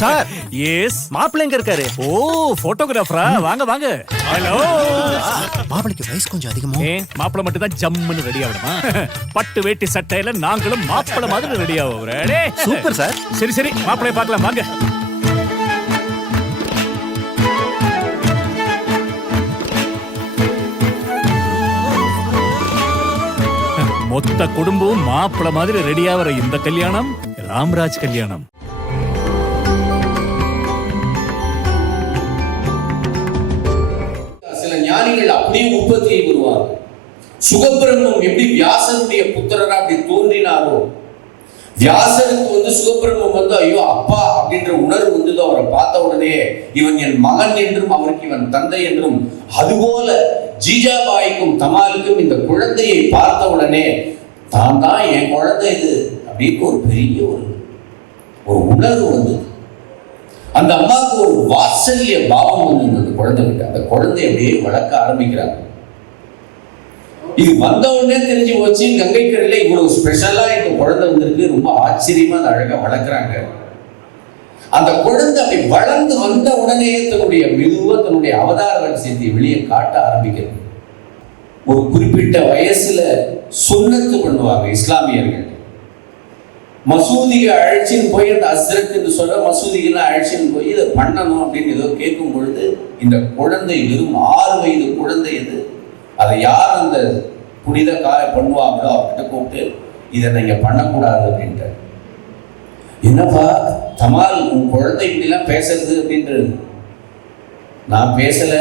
Sir, S. மாப்பிள்ளை எங்க இருக்காரு? ஓ, போட்டோகிராஃபரா? வாங்க வாங்க. ஹலோ. மாப்பிள்ளைக்கு வயசு கொஞ்சம் அதிகமா. மாப்பிள்ளை மட்டும் தான் ஜம்முன்னு ரெடி ஆகணுமா? பட்டு வேட்டி சட்டையில நாங்களும் மாப்பிள்ளை மாதிரி ரெடி ஆகுறோம். Super sir. சரி சரி, மாப்பிள்ளைய பார்க்கலாம் வாங்க. மொத்த குடும்பம் மாப்பிள்ளை மாதிரி ரெடி ஆகிற இந்த கல்யாணம் ராம்ராஜ் கல்யாணம். சில ஞானிகள் அப்படியே உற்பத்தியை வருவாங்க. சுகபிரம்மம் எப்படி வியாசனுடைய புத்திரரா அப்படி தோன்றினாரோ, வியாசனுக்கு சுகபிரம்மம் ஐயோ அப்பா அப்படின்ற உணர்வு அவரை பார்த்த உடனே இவன் என் மகன் என்றும் அவருக்கு இவன் தந்தை என்றும், அதுபோல ஜீஜாபாய்க்கும் தமாலுக்கும் இந்த குழந்தையை பார்த்த உடனே தான் தான் என் குழந்தை இது அப்படின்னு ஒரு பெரிய ஒரு உணர்வு வந்தது. அந்த அம்மாவுக்கு ஒரு வாத்சல்ய பாவம் அந்த குழந்தை கிட்ட. அந்த குழந்தை அப்படியே வளர்க்க ஆரம்பிக்கிறாங்க. இது வந்த உடனே தெரிஞ்சு போச்சு, கங்கை கரையில இவ்வளவு ஸ்பெஷலா இந்த குழந்தை வந்திருக்கு. ரொம்ப ஆச்சரியமா அந்த அழகா வளர்க்குறாங்க. அந்த குழந்தை அப்படி வளர்ந்து வந்த உடனே தன்னுடைய மெதுவா தன்னுடைய அவதார ரகசியத்தை வெளியே காட்ட ஆரம்பிக்கிறது. ஒரு குறிப்பிட்ட வயசுல சுன்னத்து பண்ணுவாங்க இஸ்லாமியர்கள். மசூதியை அழைச்சின்னு போய் அந்த ஹஸ்ரத் என்று சொல்ற மசூதிகள்லாம் அழைச்சின்னு போய் இதை பண்ணணும் அப்படின்னு ஏதோ கேட்கும் பொழுது, இந்த குழந்தை வெறும் 6 வயது குழந்தை இது. அதை யார் அந்த புனித பண்ணுவாங்களோ அவர்கிட்ட கூப்பிட்டு இதை நீங்க பண்ணக்கூடாது அப்படின்ட்டு. என்னப்பா தமால், உன் குழந்தை இப்படிலாம் பேசுறது அப்படின்றது. நான் பேசல,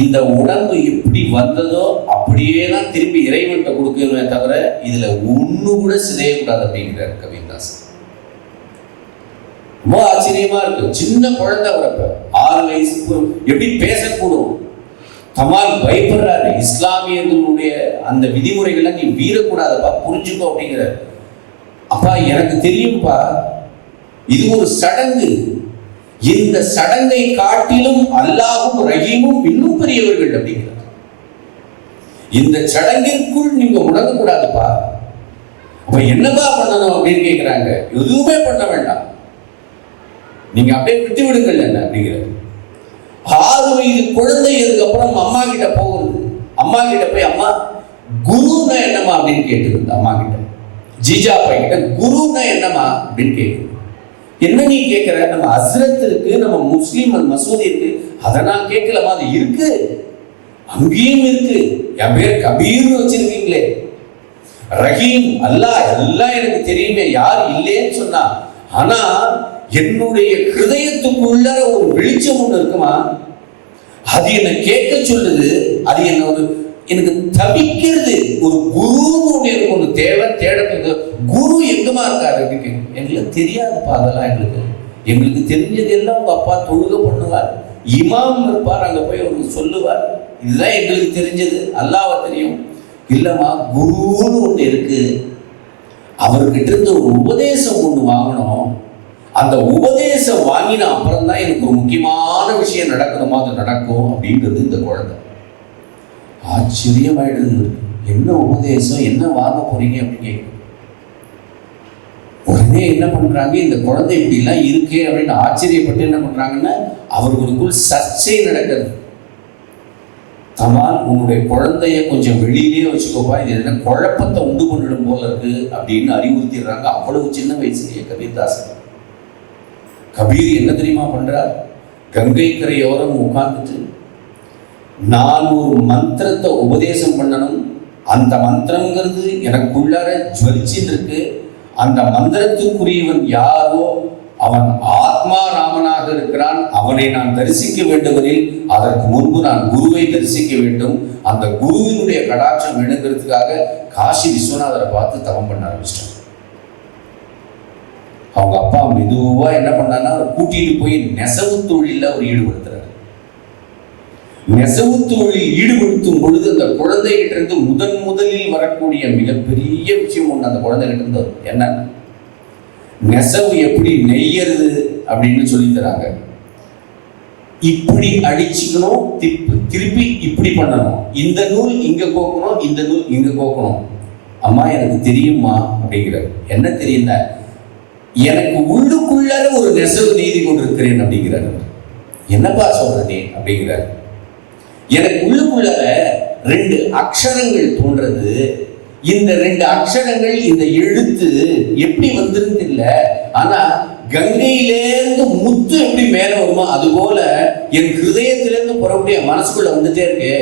இந்த உடம்பு எப்படி வந்ததோ அப்படியே தான் திருப்பி இறைவன்கிட்ட கொடுக்கணுமே தவிர இதுல ஒண்ணு கூட சிதையக்கூடாது அப்படிங்கிறார் கபீர்தாஸ். ரொம்ப ஆச்சரியமா இருக்கு. சின்ன குழந்தை வரப்ப 6 வயசுக்கு எப்படி பேசக்கூடும். தமால் பயப்படுறாரு. இஸ்லாமியர்களுடைய அந்த விதிமுறைகளை நீ மீறக்கூடாதுப்பா, புரிஞ்சுக்கோ அப்படிங்கிறார். அப்பா எனக்கு தெரியும்பா, இது ஒரு சடங்கு. இந்த சடங்கை காட்டிலும் அல்லாஹும் ரஹீமும் இன்னும் பெரியவர்கள் அப்படிங்கிறார். இந்த சடங்கிற்குள் நீங்க உணரக்கூடாதுப்பா. அப்ப என்னப்பா பண்ணணும் அப்படின்னு கேட்கிறாங்க. எதுவுமே பண்ண வேண்டாம், நீங்க அப்படியே விட்டு விடுங்கள் என்ன அப்படிங்கிறார். 6 வயது குழந்தை அதுக்கப்புறம் அம்மா கிட்ட போகிறது. அம்மா கிட்ட போய் அம்மா குருன்னா என்னம்மா அப்படின்னு கேட்டுருந்த அம்மா கிட்ட. ஜீஜாபாய் கிட்ட குருன்னா என்னம்மா அப்படின்னு கேட்குது. என்ன நீ கேட்கிற? நம்ம ஹஸ்ரத் இருக்கு, நம்ம முஸ்லீம் மசூதி இருக்கு, அதை நான் கேட்கலமா. அது இருக்கு, அங்கேயும் இருக்கு. என் பேர் கபீர்னு வச்சிருக்கீங்களே, ரஹீம் அல்லாஹ் எல்லாம் எனக்கு தெரியுமே, யார் இல்லைன்னு சொன்னா. ஆனா என்னுடைய ஹிருதயத்துக்குள்ள ஒரு வெளிச்சம் ஒண்ணு இருக்குமா, அது என்ன கேட்க சொல்லுது. அது என்ன எனக்கு தவிக்கிறது. ஒரு குருன்னு ஒண்ணு எனக்கு ஒண்ணு தேவை, தேடத்துக்கு. குரு எங்கமா இருக்காரு அப்படின்னு எங்களுக்கு தெரியாதுப்பா. அதெல்லாம் எங்களுக்கு தெரிஞ்சது எல்லாம் உங்க அப்பா தொழுகை பண்ணுவார், இமாம் இருப்பார், அங்க போய் அவருக்கு சொல்லுவார். இதுதான் எங்களுக்கு தெரிஞ்சது. அல்லாஹ்வை தெரியும். இல்லம்மா, குருன்னு ஒண்ணு இருக்கு, அவர்கிட்ட இருந்து ஒரு உபதேசம் ஒண்ணு வாங்கணும். அந்த உபதேசம் வாங்கின அப்புறம் தான் எனக்கு ஒரு முக்கியமான விஷயம் நடக்கணுமா, அது நடக்கும் அப்படின்றது இந்த குழந்தை. ஆச்சரியமாயிடுது. என்ன உபதேசம், என்ன வாங்க போறீங்க அப்படின்னு. உடனே என்ன பண்றாங்க, இந்த குழந்தை இப்படி எல்லாம் இருக்கே அப்படின்னு ஆச்சரியப்பட்டு என்ன பண்றாங்கன்னா, அவர்களுக்குள் சர்ச்சை நடக்கிறது. தமால், உன்னுடைய குழந்தைய கொஞ்சம் வெளியிலேயே வச்சுக்கோப்பா, இது என்ன குழப்பத்தை உண்டு பண்ணிடும் போல இருக்கு அப்படின்னு அறிவுறுத்திடுறாங்க. அவ்வளவு சின்ன வயசுலயே கபீர்தாசன். கபீர் என்ன தெரியுமா பண்றார்? கங்கை கரையோரம் உட்கார்ந்துட்டு, நான் ஒரு மந்திரத்தை உபதேசம் பண்ணணும். அந்த மந்திரங்கிறது எனக்குள்ளார ஜுவலிச்சின்னு இருக்கு. அந்த மந்திரத்துக்குரியவன் யாரோ அவன் ஆத்மா ராமனாக இருக்கிறான். அவனை நான் தரிசிக்க வேண்டுமெனில் அதற்கு முன்பு நான் குருவை தரிசிக்க வேண்டும். அந்த குருவினுடைய கடாட்சம் வேணுங்கிறதுக்காக காசி விஸ்வநாதரை பார்த்து தவம் பண்ண ஆரம்பிச்சிட்டாங்க. அவங்க அப்பா மெதுவா என்ன பண்ணான்னா, கூட்டிட்டு போய் நெசவு தொழில அவர் ஈடுபடுத்துறாரு. நெசவு தொழில் ஈடுபடுத்தும் பொழுது அந்த குழந்தைகிட்ட இருந்து முதலில் வரக்கூடிய மிகப்பெரிய விஷயம் ஒன்று அந்த குழந்தைகிட்ட இருந்து என்ன, நெசவு எப்படி நெய்யறது அப்படின்னு சொல்லி தராங்க. இப்படி அடிச்சுக்கணும், திருப்பி இப்படி பண்ணணும், இந்த நூல் இங்க கோக்கணும், இந்த நூல் இங்க கோக்கணும். அம்மா எனக்கு தெரியுமா அப்படிங்கிறார். என்ன தெரியுங்க, எனக்கு உள்ளுக்குள்ளார ஒரு நெசவு நெய்து கொண்டிருக்கிறேன் அப்படிங்கிறார். என்னப்பா சொல்ற நீ அப்படிங்கிறார். எனக்கு உள்ளுக்குள்ள 2 அக்ஷரங்கள் தோன்றது. இந்த 2 அக்ஷரங்கள், இந்த எழுத்து எப்படி வந்திருந்து இல்லை, ஆனா கங்கையிலேருந்து முத்து எப்படி மேல வருமோ அது போல என் ஹிருதயத்திலேருந்து புறப்பட்டு என் மனசுக்குள்ள வந்துட்டே இருக்கு.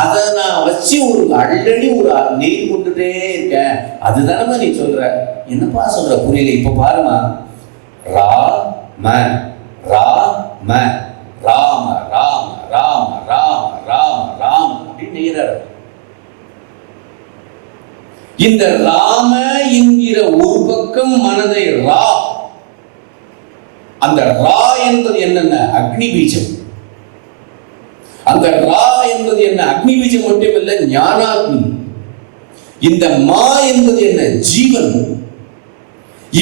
அதை நான் வச்சு ஒரு அள்ளடி ஒரு நெய் கொண்டுட்டே இருக்கேன். அதுதானமா நீ சொல்ற. என்னப்பா சொல்ற புரியல. இப்ப பாருமா, ரா ம ரா ம ராம ராம ராம ராம ராம ராம அப்படின்னு நெய்கிறார். இந்த ராம என்கிற ஒரு பக்கம் மனதை ரா, அந்த ரா என்பது என்னென்ன, அக்னி பீஜம். அந்த ரா என்பது என்ன, அக்னி பீஜம் மட்டுமல்ல, ஞானாக்னி. இந்த மா என்பது என்ன, ஜீவன்.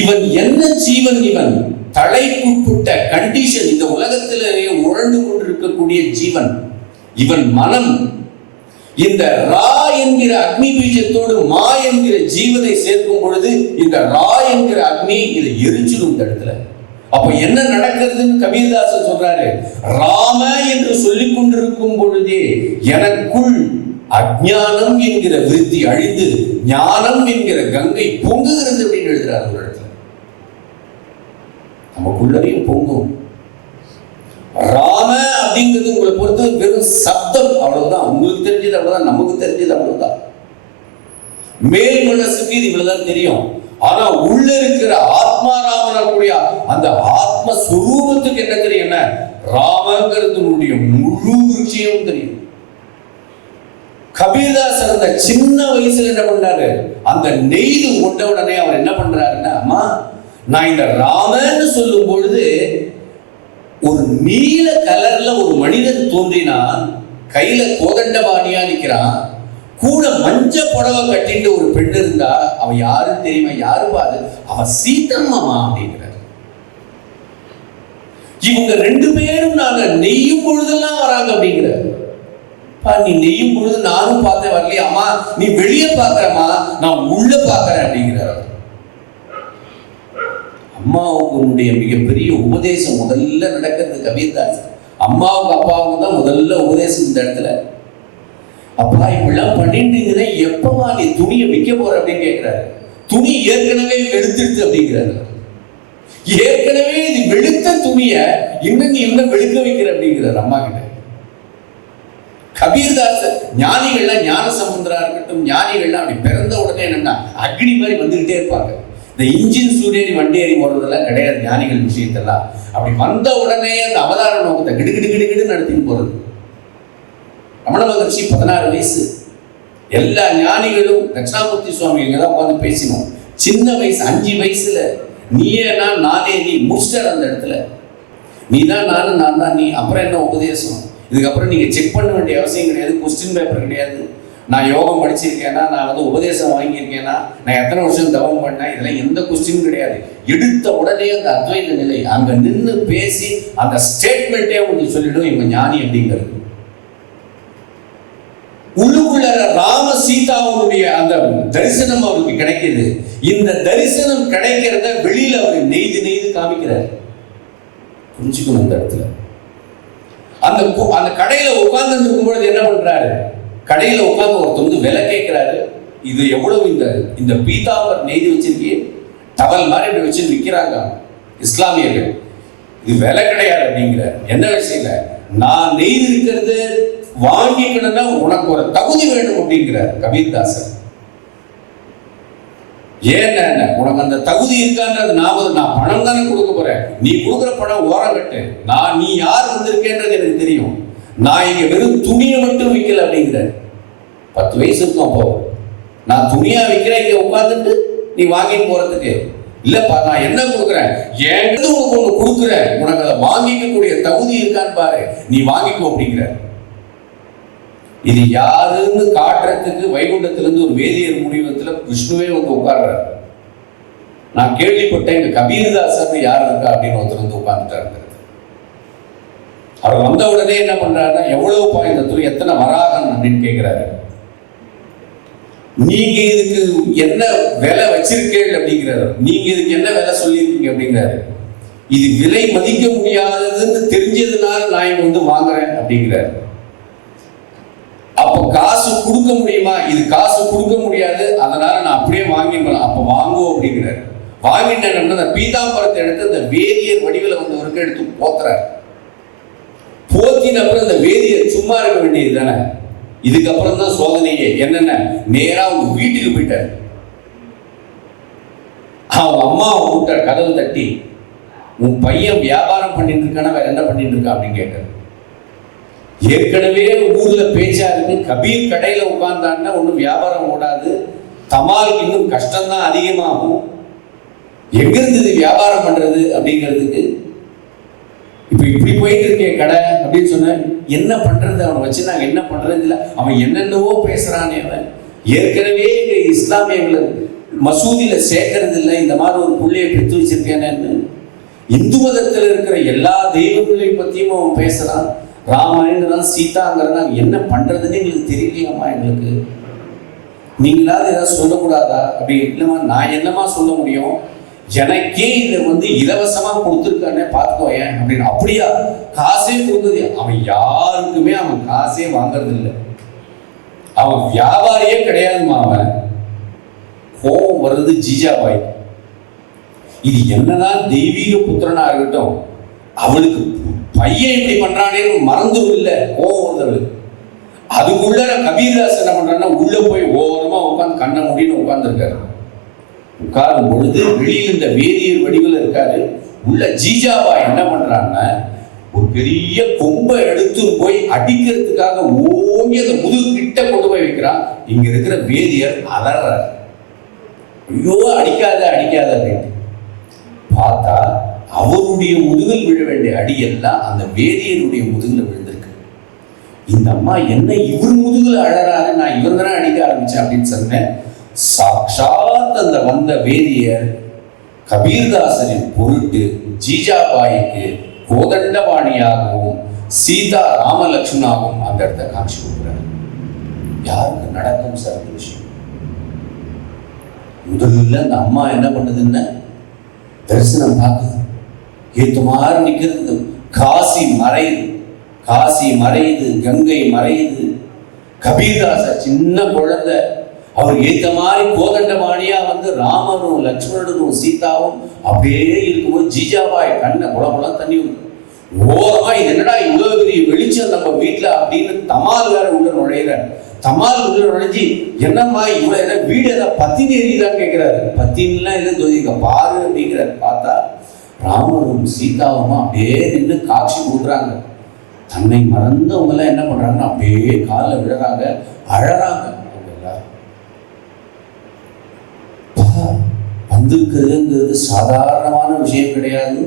இவன் என்ன ஜீவன், இவன் தலைக்குட்பட்ட கண்டிஷன், இந்த உலகத்திலே உழந்து கொண்டிருக்கக்கூடிய ஜீவன், இவன் மனம். இந்த ரா என்கிற அக்னி பீஜத்தோடு மா என்கிற ஜீவனை சேர்க்கும் பொழுது இந்த ரா என்கிற அக்னி இதை எரிச்சிடும் இந்த இடத்துல. அப்ப என்ன நடக்கிறதுன்னு கபீர்தாசர் சொல்றாரு. ராம என்று சொல்லிக் கொண்டிருக்கும் பொழுதே எனக்குள் அஞ்ஞானம் என்கிற விருத்தி அழிந்து ஞானம் என்கிற கங்கை பொங்குகிறது அப்படின்னு எழுதுறாரு ஒரு இடத்துல. நமக்குள்ளரையும் பொங்கும். ராம அப்படிங்கிறது உங்களை பொறுத்து வெறும் சப்தம், அவ்வளவுதான். உங்களுக்கு தெரிஞ்சது அவ்வளவுதான், நமக்கு தெரிஞ்சது அவ்வளவுதான். மேல் மனசுக்கு இது இவ்வளவுதான் தெரியும். ஆனா உள்ள இருக்கிற ஆத்மாராமனுடைய அந்த ஆத்ம சுரூபத்துக்கு என்ன தெரியும், என்ன ராமங்கிறதுடைய முழு விஷயம் தெரியும். கபீர்தாசர் அந்த சின்ன வயசுல என்ன பண்றாரு, அந்த நெய்து கொண்ட உடனே அவர் என்ன பண்றாருன்னா, அம்மா நான் இந்த ராமன்னு சொல்லும் பொழுது ஒரு நீல கலர்ல ஒரு மனிதன் தோன்றினான், கையில கோதண்டபாணியா நிக்கிறான், கூட மஞ்ச புடவை கட்டிட்டு ஒரு பெண் இருந்தா, அவ யாருன்னு தெரியுமா, யாரு பாது, அவ சீதம்மா அப்படிங்கிறார். இவங்க 2 பேரும் நாங்க நெய்யும் பொழுதெல்லாம் வராங்க அப்படிங்கிறார். நீ நெய்யும் பொழுது நானும் பார்த்தேன் வரலையா, அம்மா நீ வெளியே பாக்குறமா, நான் உள்ள பாக்குறேன் அப்படிங்கிறார். அம்மாவுக்கு மிகப்பெரிய உபதேசம் முதல்ல நடக்கிறது கபீர்தாஸ். அம்மாவுக்கு அப்பாவுக்கு தான் முதல்ல உபதேசம் இந்த இடத்துல. அப்பா இப்படிலாம் பண்ணிட்டீங்கன்னா எப்பவா நீ துணியை விற்க போற அப்படின்னு கேட்கிறாரு. துணி ஏற்கனவே வெளுத்துடுது அப்படிங்கிறாரு. ஏற்கனவே இது வெளுத்த துணிய இன்னும் நீ என்ன வெளுக்க வைக்கிற அப்படிங்கிறார் அம்மா கிட்ட. கபீர்தாஸ் ஞானிகள்லாம், ஞான சமுத்திரா இருக்கட்டும், ஞானிகள்லாம் அப்படி பிறந்த உடனே என்னன்னா அக்னி மாதிரி வந்துகிட்டே இருப்பாங்க. இந்த இன்ஜின் சூடேறி வண்டி ஏறி போறதெல்லாம் கிடையாது ஞானிகள் விஷயத்தெல்லாம். அப்படி வந்த உடனே அந்த அவதார நோக்கத்தை கிடுகிடு நடத்தின்னு போறது. ரமண மகர்ஷி 16 வயசு. எல்லா ஞானிகளும் தட்சிணாமூர்த்தி சுவாமி தான் உட்காந்து பேசினோம். சின்ன வயசு 5 வயசுல நீயே நான் நானே நீ முடிச்சிட்டார் அந்த இடத்துல. நீ தான் நானும் நான் தான் நீ. அப்புறம் என்ன உபதேசம்? இதுக்கப்புறம் நீங்க செக் பண்ண வேண்டிய அவசியம் கிடையாது. கொஸ்டின் பேப்பர் கிடையாது. நான் யோகம் படிச்சிருக்கேன்னா, நான் உபதேசம் வாங்கியிருக்கேன்னா, நான் எத்தனை வருஷம் தவம் பண்ணேன், இதெல்லாம் எந்த கொஸ்டினும் கிடையாது. எடுத்த உடனே அந்த அத்வைத நிலை அங்க நின்று பேசி அந்த ஸ்டேட்மெண்ட்டே உங்களுக்கு சொல்லிடும் இவங்க ஞானி அப்படிங்கிறது. உள்ளுக்குள்ள ராம சீதாவுடைய அந்த தரிசனம் அவருக்கு கிடைக்குது. இந்த தரிசனம் கிடைக்கிறத வெளியில அவர் நெய்து காமிக்கிறார். புரிஞ்சுக்கணும் இந்த இடத்துல. அந்த கடையில உட்கார்ந்து இருக்கும் பொழுது என்ன பண்றாரு, கடையில உட்கார்ந்து ஒருத்தர் விலை கேட்கிறாரு. இது எவ்வளவு, இந்த பீதாம்பர் நெய்து வச்சிருக்கே, டவல் மாதிரி இப்படி வச்சு விற்கிறாங்க இஸ்லாமியர்கள். இது விலை கிடையாது அப்படிங்கிறார். என்ன விஷயம் இல்லை, நான் நெய்து இருக்கிறது வாங்கிக்கணும்னா உனக்கு ஒரு தகுதி வேணும் அப்படிங்கிறார் கபீர்தாசர். ஏன் உனக்கு அந்த தகுதி இருக்கான்றது நான் பணம் தானே கொடுக்க போறேன். நீ கொடுக்குற பணம் ஓரம் கட்டு. நீ யார் வந்திருக்கேன்றது எனக்கு தெரியும். நான் இங்க வெறும் துணியை மட்டும் விற்கல அப்படிங்கிறார். 10 வயசு இருக்கும் அப்போ. நான் துணியா விற்கிறேன் இங்க உட்கார்ந்துட்டு நீ வாங்கிட்டு போறதுக்கு இல்லப்பா. நான் என்ன கொடுக்குறேன், என்கிட்ட உனக்கு ஒண்ணு கொடுக்குறேன், உனக்கு அதை வாங்கிக்கக்கூடிய தகுதி இருக்கான்னு பாரு, நீ வாங்கிக்கோ அப்படிங்கிற. இது யாருன்னு காட்டுறதுக்கு வைகுண்டத்திலிருந்து ஒரு வேதியர் முடிவத்துல விஷ்ணுவே உட்கார்றாரு. நான் கேள்விப்பட்டேன் இங்க கபீர்தாசர் யார் இருக்கா அப்படின்னு ஒருத்தர் உட்கார்ந்துட்டாரு. அவர் வந்த உடனே என்ன பண்றாருன்னா, எவ்வளவு பாய்ந்த எத்தனை வராகன் அப்படின்னு கேட்கிறாரு. நீங்க இதுக்கு என்ன விலை வச்சிருக்கீங்க அப்படிங்கிறாரு. நீங்க இதுக்கு என்ன விலை சொல்லியிருக்கீங்க அப்படிங்கிறாரு. இது விலை மதிக்க முடியாததுன்னு தெரிஞ்சதுனால நான் இங்க வந்து வாங்குறேன் அப்படிங்கிறார். அப்ப காசு கொடுக்க முடியுமா? இது காசு கொடுக்க முடியாது, அதனால நான் அப்படியே வாங்கிப்பேன். அப்ப வாங்குவோம் அப்படிங்கிறார். வாங்கிட்டேன் அந்த பீதாம்பரத்தை எடுத்து அந்த வேதியர் வடிவில் வந்தவருக்கு எடுத்து போத்துறாரு. போத்தின அப்புறம் அந்த வேதியர் சும்மா இருக்க வேண்டியது தானே. இதுக்கப்புறம் தான் சோதனையே. என்னென்ன, நேரா அவங்க வீட்டுக்கு போயிட்டார். அவங்க அம்மா கூப்பிட்டார், கதவு தட்டி, உன் பையன் வியாபாரம் பண்ணிட்டு இருக்கான, வேற என்ன பண்ணிட்டு இருக்கா அப்படின்னு கேட்டார். ஏற்கனவே ஊர்ல பேச்சா இருக்கு, கபீர் கடையில உட்கார்ந்தான்னா ஒன்றும் வியாபாரம் ஓடாது, தமாலுக்கு இன்னும் கஷ்டம்தான் அதிகமாகும், எங்க இருந்தது வியாபாரம் பண்றது அப்படிங்கிறதுக்கு. இப்ப இப்படி போயிட்டு இருக்கே கடை அப்படின்னு சொன்ன, என்ன பண்றது அவனை வச்சு நாங்க என்ன பண்றது இல்லை, அவன் என்னென்னவோ பேசுறானே. அவன் ஏற்கனவே இங்க இஸ்லாமியர்களை மசூதியில சேர்க்கறது இல்லை, இந்த மாதிரி ஒரு புள்ளையை பெற்று வச்சிருக்கேன்னு. இந்து மதத்தில் இருக்கிற எல்லா தெய்வங்களையும் பத்தியும் அவன் பேசுறான். ராமாயணம் சீதாங்கிறதான் என்ன பண்றதுன்னு எங்களுக்கு தெரியலையாமா, எங்களுக்கு நீங்களாவது ஏதாவது சொல்லக்கூடாதா அப்படி இல்லைம்மா. நான் என்னமா சொல்ல முடியும், எனக்கே இதை இலவசமா கொடுத்துருக்கானே பார்த்துக்கோயேன் அப்படின்னு. அப்படியா, காசே கொடுத்தது? அவன் யாருக்குமே அவன் காசே வாங்கறது இல்லை, அவன் வியாபாரியே கிடையாதுமா. அவன் கோபம் வருது ஜீஜாபாய். இது என்னதான் தெய்வீக புத்திரனா இருக்கட்டும், அவளுக்கு பையன் இப்படி பண்றானேன்னு மறந்துடும் இல்லை, கோபம் வருது அவளுக்கு. அதுக்குள்ள கபீர்தாஸ் என்ன பண்றான்னா, உள்ள போய் ஓரமா உட்காந்து கண்ணை முடின்னு உட்கார்ந்துருக்காரு. உட்காரும் பொழுது வெளியில் இந்த வேதியர் வடிவில் இருக்காரு. உள்ள ஜீஜாபாய் என்ன பண்றான்னா, ஒரு பெரிய கொம்பை எடுத்து போய் அடிக்கிறதுக்காக ஓங்கி அந்த முதுகு கிட்ட கொண்டு போய் வைக்கிறான். இங்க இருக்கிற வேதியர் அலறார், ஐயோ அடிக்காத அடிக்காத அப்படின்னு. பார்த்தா அவருடைய முதுகில் விழ வேண்டிய அடியெல்லாம் அந்த வேதியருடைய முதுகில் விழுந்திருக்கு. இந்த அம்மா என்ன இவர் முதுகில் அழறாரு, நான் இவர் தானே அடிக்க ஆரம்பிச்சேன் அப்படின்னு சொன்னேன். சாட்சாத் அந்த வந்த வேதியர் கபீர்தாசரின் பொருட்டு ஜீஜாபாய்க்கு கோதண்டபாணியாகவும் சீதா ராமலட்சுமணாகவும் அந்த இடத்தை காட்சி கொடுக்குறாரு. யாருக்கு நடக்கும் சார் அந்த விஷயம்? முதல்ல அந்த அம்மா என்ன பண்ணுதுன்னு தரிசனம் பார்க்குது, ஏத்துமாறு நிற்கிறது. காசி மறையுது, காசி மறையுது, கங்கை மறையுது. கபீர்தாச சின்ன குழந்தை, அவர் ஏத்த மாதிரி கோதண்டபாணியா ராமனும் லட்சுமணனும் சீதாவும் அப்படியே இருக்கும்போது ஜீஜாபாய் கண்ணை குளம் தண்ணி ஓரமா, இது என்னடா இவ்வளவு பெரிய வெளிச்சம் நம்ம வீட்டுல அப்படின்னு தமால் வேற உள்ள நுழையிற. தமால் உள்ள நுழைஞ்சி, என்னம்மா இவ்வளவு என்ன வீடு ஏதாவது பத்தினி எரியுதான்னு கேட்கிறாரு. பத்தின்லாம் இல்லை ஜோதிக்க பாரு அப்படிங்கிறாரு. பார்த்தா ராமனும் சீதாவும் அப்படியே நின்று காட்சி கொடுக்குறாங்க. தன்னை மறந்தவங்க எல்லாம் என்ன பண்றாங்கன்னா அப்படியே காலில் விழுறாங்க, அழறாங்க. வந்திருக்கிறதுங்கிறது சாதாரணமான விஷயம் கிடையாது.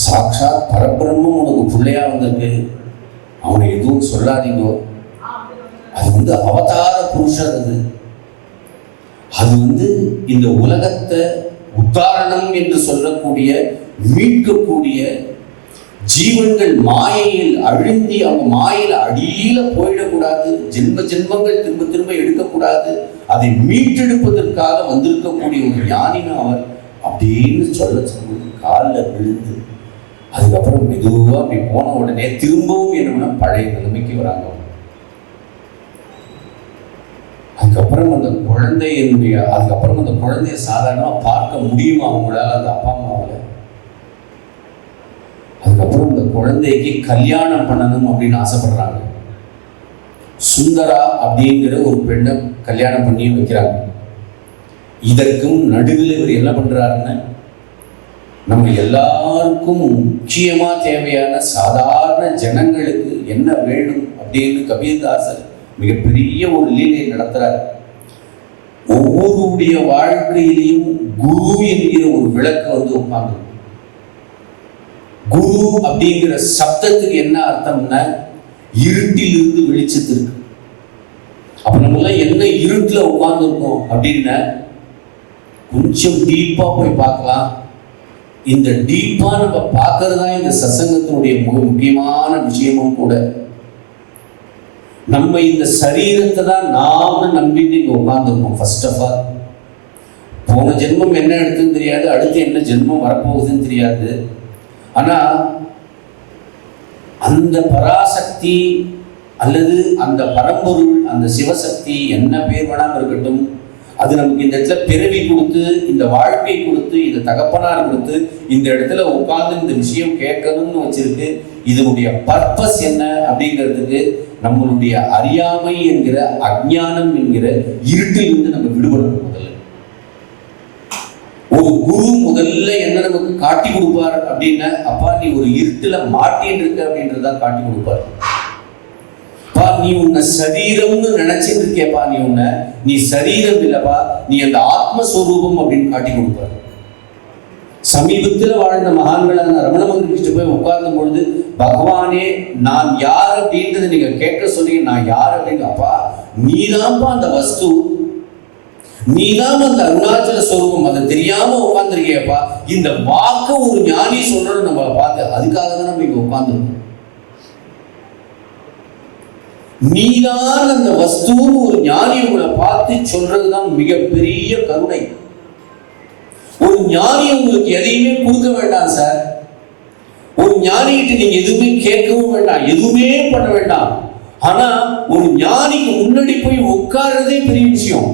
சாட்சாத் பரபிரம்மம் உனக்கு பிள்ளையா வந்திருக்கு, அவனை எதுவும் சொல்லாதீங்க. அது அவதார புருஷர். அது இந்த உலகத்தை உத்தாரணம் என்று சொல்லக்கூடிய மீட்கக்கூடிய ஜீவன்கள் மாயையில் அழுந்தி அவங்க மாயையில் அடியில போயிடக்கூடாது, ஜென்ம ஜென்மங்கள் திரும்ப திரும்ப எடுக்கக்கூடாது, அதை மீட்டெடுப்பதற்காக வந்திருக்கக்கூடிய ஒரு ஞானினா அவர் அப்படின்னு சொல்ல காலில் விழுந்து, அதுக்கப்புறம் மெதுவா அப்படி போன உடனே திரும்பவும் என்னன்னா பழைய நிலைமைக்கு வராங்க. அதுக்கப்புறம் அந்த குழந்தைய சாதாரணமா பார்க்க முடியுமா அவங்களால, அந்த அப்பா அம்மாவால? அதுக்கப்புறம் அந்த குழந்தைக்கு கல்யாணம் பண்ணணும் அப்படின்னு ஆசைப்படுறாங்க. சுந்தரா அப்படிங்கிற ஒரு பெண்ணை கல்யாணம் பண்ணி வைக்கிறாங்க. இதற்கும் நடுவில் இவர் என்ன பண்றாருன்னு, நம்ம எல்லாருக்கும் முக்கியமா தேவையான சாதாரண ஜனங்களுக்கு என்ன வேணும் அப்படின்னு கபீர்தாசர் மிகப்பெரிய ஒரு லீலை நடத்துறார். ஒவ்வொருடைய வாழ்க்கையிலையும் குரு என்கிற ஒரு விளக்கு உட்கார்ந்து. குரு அப்படிங்கிற சப்தத்துக்கு என்ன அர்த்தம்னா, இருட்டிலிருந்து வெளிச்சத்திற்கு. அப்ப நம்ம என்ன இருட்டுல உட்கார்ந்து இருக்கோம் அப்படின்னா, கொஞ்சம் டீப்பா போய் பார்க்கலாம். இந்த டீப்பா நம்ம பார்க்கறது தான் இந்த சத்சங்கத்தினுடைய முக்கியமான விஷயமும் கூட. நம்ம இந்த சரீரத்தை தான் நாம நம்பிட்டு இங்க உட்கார்ந்துருக்கோம். ஃபர்ஸ்ட் ஆஃப் ஆல், போன ஜென்மம் என்ன எடுத்துன்னு தெரியாது, அடுத்து என்ன ஜென்மம் வரப்போகுதுன்னு தெரியாது. ஆனா அந்த பராசக்தி அல்லது அந்த பரம்பொருள், அந்த சிவசக்தி, என்ன பேர் வேணாலும் இருக்கட்டும், அது நமக்கு இந்த இடத்துல பிறவி கொடுத்து, இந்த வாழ்க்கை கொடுத்து, இந்த தகப்பனார் கொடுத்து, இந்த இடத்துல உட்கார்ந்து இந்த விஷயம் கேட்கணும்னு வச்சிருக்கு. இதனுடைய பர்பஸ் என்ன அப்படிங்கிறதுக்கு நம்மளுடைய அறியாமை என்கிற, அஞ்ஞானம் என்கிற இருட்டில் இருந்து நம்ம விடுபடணும். முதல்ல ஒரு குரு முதல்ல என்ன நமக்கு காட்டி கொடுப்பார் அப்படின்னா, அப்பா நீ ஒரு இருட்டுல மாட்டின்னு இருக்க அப்படின்றதான் காட்டி கொடுப்பார். நீ உன்னை சரீரம்னு நினைச்சிட்டு இருக்கேப்பா, நீ சரீரம் இல்லப்பா, நீ அந்த ஆத்மஸ்வரூபம் அப்படின்னு காட்டி கொடுப்பார். சமீபத்தில் வாழ்ந்த மகான்களான ரமண மகரிஷி போய் உட்கார்ந்த பொழுது, பகவானே நான் யார் அப்படின்றத நீங்க கேட்க சொல்லி, நான் யார் அப்படின்னு, அப்பா நீதான்ப்பா அந்த வஸ்து, நீதான் அந்த அருணாச்சல ஸ்வரூபம், அதை தெரியாம உட்கார்ந்துருக்கியப்பா. இந்த வாக்கு ஒரு ஞானி சொல்றோம் நம்ம பார்த்து, அதுக்காக தான் நம்ம இங்க உட்கார்ந்துருக்கோம். நீதான் அந்த வஸ்துன்னு ஒரு ஞானி உங்களை பார்த்து சொல்றதுதான் மிகப்பெரிய கருணை. ஒரு ஞானி உங்களுக்கு எதையுமே கொடுக்க வேண்டாம் சார். ஒரு ஞானிகிட்ட நீங்க எதுவுமே கேட்கவும் வேண்டாம், எதுவுமே பண்ண வேண்டாம். ஆனா ஒரு ஞானிக்கு முன்னாடி போய் உட்கார்றதே பெரிய விஷயம்.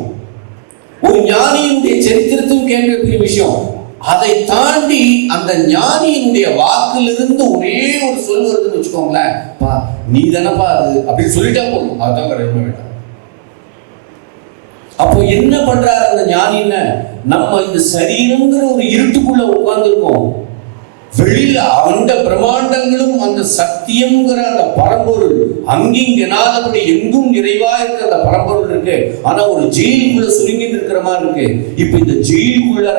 ஒரு ஞானியினுடைய சரித்திரத்தையும் கேட்கிற பெரிய விஷயம். அதை தாண்டி அந்த ஞானியினுடைய வாக்கிலிருந்து ஒரே ஒரு சொல் வருதுன்னு வச்சுக்கோங்களேன், பா நீ தானப்பா அது அப்படின்னு சொல்லிட்டா போதும், அதுதான் கிடையாது வேண்டாம். அப்போ என்ன பண்றாரு அந்த ஞானின்னு, நம்ம இந்த சரீரம்ங்கிற ஒரு இருட்டுக்குள்ள உட்கார்ந்துருக்கோம். வெளியில அந்த பிரம்மாண்டங்களும் அந்த சத்தியம்ங்கிற அந்த பரம்பொருள் அங்கிங்கனாதபடி எங்கும் நிறைவா இருக்கிற அந்த பரம்பொருள் இருக்கு. ஆனா ஒரு ஜெயிலுக்குள்ள சுருங்கிட்டு இருக்கிற மாதிரி இருக்கு. இப்ப இந்த ஜெயிலுக்குள்ள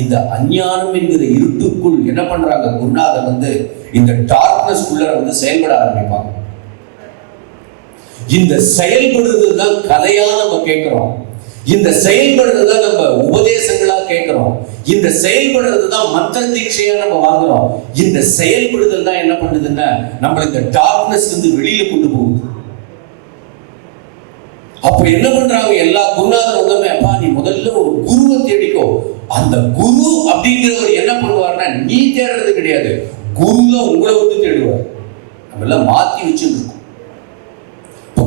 இந்த அஞ்ஞானம் என்கிற இருட்டுக்குள் என்ன பண்றாங்க, குருநாதர் இந்த டார்க்னஸ் குள்ள செயல்பட ஆரம்பிப்பாங்க. இந்த செயல்படுறது தான் கதையா நம்ம கேட்கிறோம். இந்த செயல்படுறது தான் நம்ம உபதேசங்களா கேட்கிறோம். இந்த செயல்படுறது தான் மந்திர தீட்சையா நம்ம வாங்குறோம். இந்த செயல்படுதல் தான் என்ன பண்ணுதுன்னா நம்ம இந்த டார்க்னஸ் இருந்து வெளியில கொண்டு போகுது. அப்ப என்ன பண்றாங்க எல்லா குருநாதரும், அப்பா நீ முதல்ல ஒரு குருவை தேடிக்கோ. அந்த குரு அப்படிங்கிறவர் என்ன பண்ணுவார்னா, நீ தேடுறது கிடையாது, குரு தான் உங்களை தேடுவார். நம்ம எல்லாம் மாத்தி வச்சுருக்கோம்.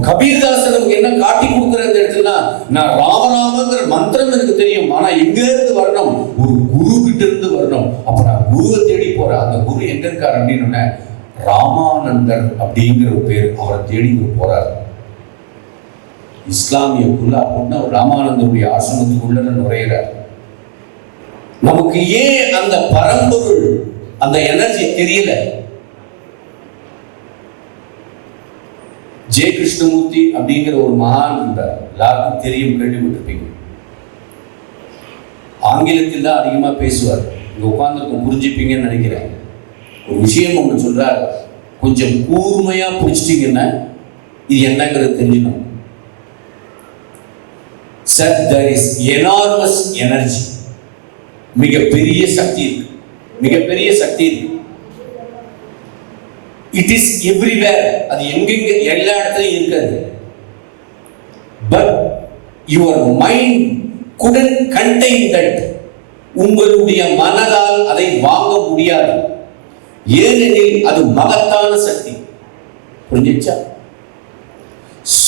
கபீர்தாசர் நமக்கு என்ன காட்டி கொடுக்கிற இந்த இடத்துல, நான் ராமராமங்கிற மந்திரம் எனக்கு தெரியும், ஆனா எங்க இருந்து வரணும், ஒரு குரு கிட்ட இருந்து வரணும். அப்ப நான் குருவை தேடி போறேன். அந்த குரு எங்க இருக்காரு அப்படின்னு, ராமானந்தர் அப்படிங்கிற ஒரு பேர், அவரை தேடி போறாரு. இஸ்லாமிய குல்லா போட்டு அவர் ராமானந்தருடைய ஆசிரமத்துக்குள்ள நுழையிறார். நமக்கு ஏன் அந்த பரம்பொருள் அந்த எனர்ஜி தெரியல? ஜெய கிருஷ்ணமூர்த்தி அப்படிங்கிற ஒரு மகான் இருந்தார், எல்லாருக்கும் தெரியும், கேள்விப்பட்டிருப்பீங்க. ஆங்கிலத்தில் தான் அதிகமா பேசுவார். இங்க உட்கார்ந்து புரிஞ்சுப்பீங்கன்னு நினைக்கிறேன். ஒரு விஷயம் ஒன்று சொல்றார், கொஞ்சம் கூர்மையா புடிச்சிட்டீங்கன்னா இது என்னங்கிறது தெரிஞ்சுக்கணும். Sir, there is enormous energy. மிகப்பெரிய சக்தி இருக்கு, மிகப்பெரிய சக்தி இருக்கு. It is everywhere. அது எங்கெங்க எல்லா இடத்துலயும் இருக்காது. But your mind couldn't contain that. உங்களுடைய மனதால் அதை வாங்க முடியாது. ஏனெனில் அது மகத்தான சக்தி. புரிஞ்சுச்சா?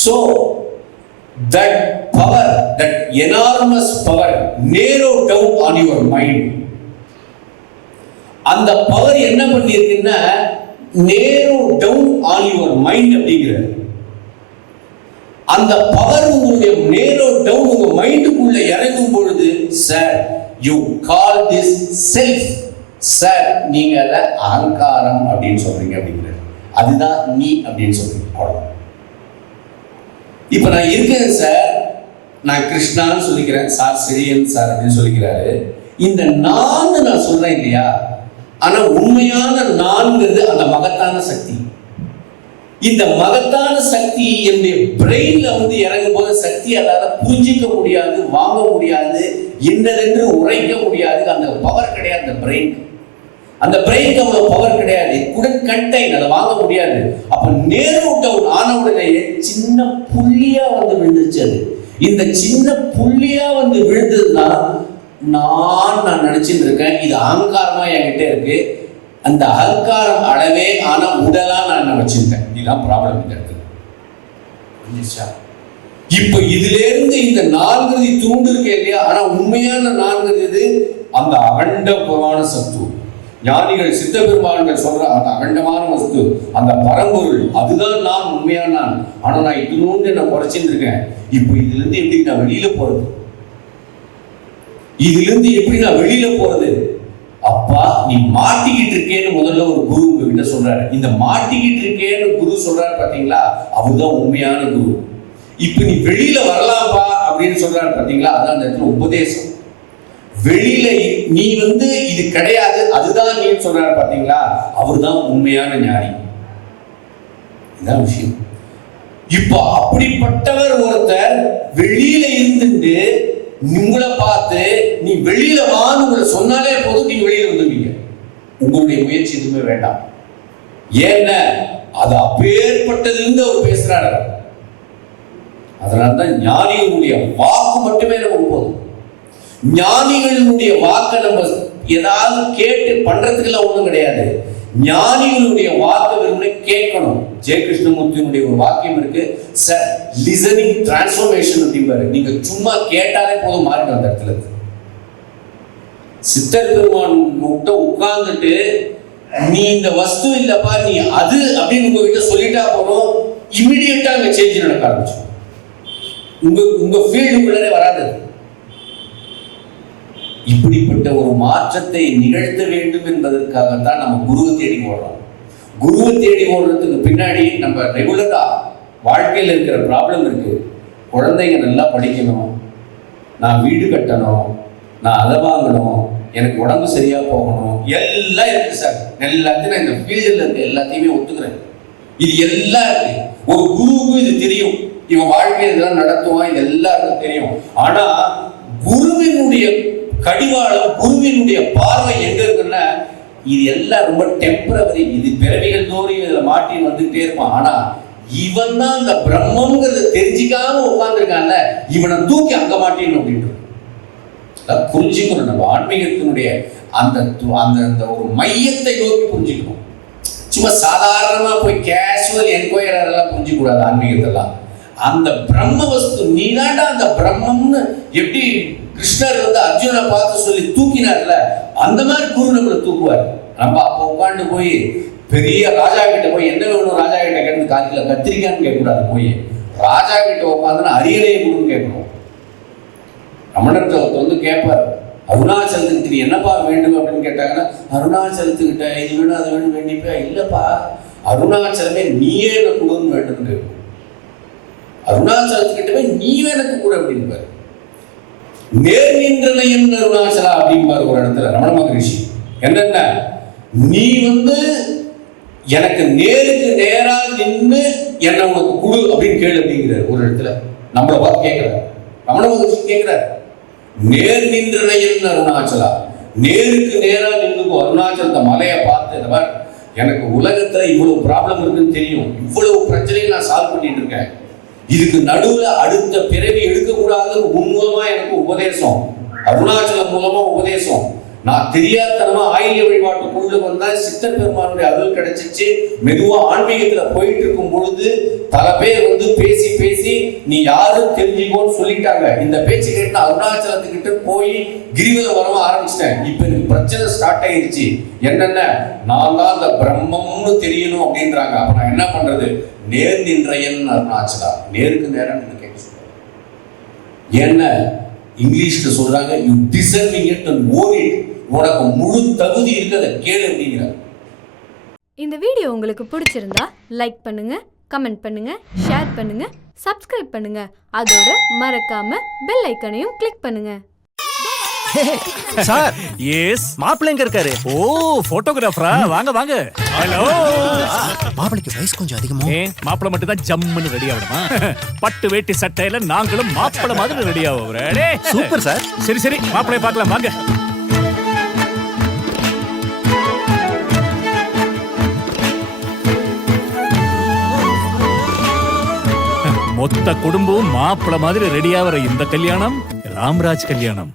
So that power, that enormous power narrow down on your mind. அந்த பவர் என்ன பண்ணிருக்குன்னா, narrow down on your mind அப்படிங்கிறது. அந்த பவர் உங்களுடைய narrow down உங்க மைண்டுக்குள்ள இறங்கும் பொழுது, sir you call this self. Sir நீங்க அத அகங்காரம் அப்படின்னு சொல்றீங்க அப்படிங்கிறது. அதுதான் நீ அப்படின்னு சொல்றீங்க. அவ்வளவுதான். இப்ப நான் இருக்கேன் சார், நான் கிருஷ்ணான்னு சொல்லிக்கிறேன், சார் செழியன் சார் அப்படின்னு சொல்லிக்கிறாரு. இந்த நான் சொல்றேன் இல்லையா, ஆனா உண்மையான நான்கிறது அந்த மகத்தான சக்தி. இந்த மகத்தான சக்தி என்னுடைய பிரெயின்ல இறங்கும் போது சக்தி அதால புரிஞ்சிக்க முடியாது, வாங்க முடியாது, என்னதென்று உரைக்க முடியாது. அந்த பவர் கிடையாது அந்த பிரெயின். அந்த பிரெயினுக்கு அவ்வளவு பவர் கிடையாது. குடன் கண்டெய்ன், அதை வாங்க முடியாது. அப்ப நேரோ டவுன் ஆன உடனே சின்ன புள்ளியா விழுந்துச்சு. அது இந்த சின்ன புள்ளியா விழுந்ததுன்னா நான் நினைச்சிட்டு இருக்கேன், இது அகங்காரமா என்கிட்ட இருக்கு. அந்த அகங்காரம் அளவே, ஆனா உடலா நான் என்ன வச்சிருக்கேன். இதுதான் ப்ராப்ளம் இந்த இடத்துல. புரிஞ்சுச்சா? இப்ப இதுல இருந்து இந்த நான்கதி தூண்டு இருக்கு இல்லையா, ஆனா உண்மையான நான்கதி இது அந்த அகண்ட புராண சத்து. ஞானிகள் சித்த பெருமான்கள் சொல்ற அந்த அகண்டமான வஸ்து, அந்த பரம்பொருள், அதுதான் நான், உண்மையான நான். ஆனா நான் இதுன்னு நான் குறைச்சிட்டு இருக்கேன். இப்ப இதுல இருந்து எப்படி நான் வெளியில போறது? இதுல இருந்து எப்படி நான் வெளியில போறது? அப்பா நீ மாட்டிக்கிட்டு இருக்கேன்னு முதல்ல ஒரு குரு உங்ககிட்ட சொல்றாரு. இந்த மாட்டிக்கிட்டு இருக்கேன்னு குரு சொல்றாரு பாத்தீங்களா, அவர்தான் உண்மையான குரு. இப்ப நீ வெளியில வரலாம்பா அப்படின்னு சொல்றாரு பாத்தீங்களா, அதான் அந்த இடத்துல உபதேசம். வெளியில நீ இது கிடையாது, அதுதான் நீ சொல்றாரு பாத்தீங்களா, அவர்தான் உண்மையான ஞானி. இதான் விஷயம். இப்ப அப்படிப்பட்டவர் ஒருத்தர் வெளியில இருந்துட்டு உங்களை பார்த்து நீ வெளியில வான்னு உங்களை சொன்னாலே போதும், நீங்க வெளியில வந்துருவீங்க. உங்களுடைய முயற்சி எதுவுமே வேண்டாம். ஏன்னா அது அப்பேற்பட்டதிலிருந்து அவர் பேசுறாரு. அதனால்தான் ஞானிகளுடைய வாக்கு மட்டுமே நமக்கு போதும். ஞானிகளுடைய வாக்கை நம்ம ஏதாவது கேட்டு பண்றதுக்கெல்லாம் ஒண்ணும் கிடையாது. ஞானிகளுடைய வாக்கை வெறுமனே கேட்கணும். ஜெய கிருஷ்ணமூர்த்தியினுடைய ஒரு வாக்கியம் இருக்கு, சார் லிசனிங் டிரான்ஸ்ஃபர்மேஷன் அப்படிம்பாரு. நீங்க சும்மா கேட்டாலே போதும், மாறிடும் அந்த இடத்துல. சித்தர் பெருமான் உட்கார்ந்துட்டு நீ இந்த வஸ்து இல்லப்பா நீ அது அப்படின்னு உங்ககிட்ட சொல்லிட்டா போறோம், இமிடியேட்டா அங்க சேஞ்ச் நடக்க ஆரம்பிச்சு. உங்க ஃபீல்டுக்குள்ளே வராது. இப்படிப்பட்ட ஒரு மாற்றத்தை நிகழ்த்த வேண்டும் என்பதற்காகத்தான் நம்ம குருவை தேடி ஓடுறோம். குருவை தேடி ஓடுறதுக்கு பின்னாடி நம்ம ரெகுலரா வாழ்க்கையில் இருக்கிற ப்ராப்ளம் இருக்கு. குழந்தைங்க நல்லா படிக்கணும், நான் வீடு கட்டணும், நான் அதை வாங்கணும், எனக்கு உடம்பு சரியா போகணும், எல்லாம் இருக்கு சார். எல்லாத்தையும் நான் இந்த ஃபீல்டில் இருக்க எல்லாத்தையுமே ஒத்துக்கிறேன். இது எல்லாம் இருக்கு. ஒரு குருவுக்கும் இது தெரியும், இவன் வாழ்க்கையில் இதெல்லாம் நடத்துவான், இது எல்லாருக்கும் தெரியும். ஆனா குருவினுடைய கடிவாளம், குருவினுடைய பார்வை எங்க இருக்குன்னா, இது எல்லாம் ரொம்ப டெம்பரவரி, இது பிறவிகள் தோறும் இதுல மாட்டி வந்துட்டே இருப்பான். ஆனா இவன் தான் அந்த பிரம்மங்கிறத தெரிஞ்சிக்காம உட்கார்ந்துருக்கான்ல, இவனை தூக்கி அங்க மாட்டிடணும் அப்படின்ட்டு புரிஞ்சுக்கணும். நம்ம ஆன்மீகத்தினுடைய அந்த அந்த ஒரு மையத்தை நோக்கி புரிஞ்சுக்கணும். சும்மா சாதாரணமா போய் கேஷுவல் என்கொயர் அதெல்லாம் புரிஞ்சுக்க கூடாது. ஆன்மீகத்தெல்லாம் அந்த பிரம்ம வஸ்து நீதாண்டா அந்த பிரம்மம்னு எப்படி கிருஷ்ணர் அர்ஜுனனை பார்த்து சொல்லி தூக்கினார்ல, அந்த மாதிரி குரு நம்மளை தூக்குவார். நம்ம அப்போ உட்காந்து போய் பெரிய ராஜா கிட்ட போய் என்ன வேணும் ராஜா கிட்ட கேட்டு காலையில் கத்திரிக்கான்னு கேட்கக்கூடாது. போய் ராஜா கிட்ட உட்காந்துன்னா அரியணையை கொடுன்னு கேட்கணும். ரமணத்தை கேட்பார், அருணாச்சலத்துக்கு நீ என்னப்பா வேண்டும் அப்படின்னு கேட்டாங்கன்னா, அருணாச்சலத்துக்கிட்ட இது வேணும் அது வேணும் வேண்டிப்பா. இல்லப்பா அருணாச்சலமே நீயே எனக்கு கொடுன்னு வேண்டும் கேட்கும். அருணாச்சலத்துக்கிட்டவே நீ எனக்கு கூட அப்படின்பாரு. நேர் நின்றனையன் அருணாச்சலா அப்படிம்பாரு ஒரு இடத்துல ரமண மகரிஷி. என்னென்ன, நீ எனக்கு நேருக்கு நேரா நின்று என்ன உனக்கு குடு அப்படின்னு கேளு அப்படிங்கிறார் ஒரு இடத்துல. நம்மளை பார்த்து கேட்கிறார் ரமண மகரிஷி, கேட்கிறார் நேர் நின்றனையன் அருணாச்சலா, நேருக்கு நேரா நின்றுக்கும் அருணாச்சலத்தை மலையை பார்த்து, எனக்கு உலகத்துல இவ்வளவு ப்ராப்ளம் இருக்குன்னு தெரியும், இவ்வளவு பிரச்சனையை நான் சால்வ் பண்ணிட்டு இருக்கேன், இதுக்கு நடுவுல அடுத்த பிறவி எடுக்கக்கூடாதுன்னு உன் மூலமா எனக்கு உபதேசம், அருணாச்சலம் மூலமா உபதேசம். நான் தெரியாதனமா ஆயில்ய வழிபாட்டுக்குள்ள வந்தா சித்தர் பெருமானுடைய அருள் கிடைச்சிச்சு. மெதுவா ஆன்மீகத்துல போயிட்டு இருக்கும் பொழுது பல பேர் பேசி பேசி நீ யாரும் தெரிஞ்சுக்கோன்னு சொல்லிட்டாங்க. இந்த பேச்சு கேட்டு அருணாச்சலத்துக்கிட்ட போய் கிரிவலம் வரவ ஆரம்பிச்சிட்டேன். இப்ப எனக்கு பிரச்சனை ஸ்டார்ட் ஆயிருச்சு. என்னென்ன, நான் தான் அந்த பிரம்மம்னு தெரியணும் அப்படின்றாங்க. அப்ப நான் என்ன பண்றது? நேர் நின்றையன் அருணாச்சலா, நேருக்கு நேரம் கேட்க சொல்றேன். என்ன இங்கிலீஷ்ல சொல்றாங்க, you deserving it and own it, உனக்கு முழு தகுதி இருக்கிறத கேளு அப்படிங்கிற. இந்த வீடியோ உங்களுக்கு பிடிச்சிருந்தா லைக் பண்ணுங்க, கமெண்ட் பண்ணுங்க, ஷேர் பண்ணுங்க, சப்ஸ்கிரைப் பண்ணுங்க. அதோட மறக்காம பெல் ஐகானையும் கிளிக் பண்ணுங்க. சார் எஸ், மாப்பிள்ளை எங்க இருக்காரு? ஓ போட்டோகிராஃபரா, வாங்க வாங்க. ஹலோ. மாப்பிளைக்கு வயசு கொஞ்சம் அதிகமோ? மாப்பிளை மட்டும் தான் ஜம்முன்னு ரெடி ஆகணுமா? பட்டு வேட்டி சட்டையில நாங்களும் மாப்பிளை மாதிரி ரெடி ஆகுறோம். Super sir. சரி சரி, மாப்பிளைய பார்க்கலாம் வாங்க. மொத்த குடும்பம் மாப்பிளை மாதிரி ரெடி ஆகிற இந்த கல்யாணம் ராம்ராஜ் கல்யாணம்.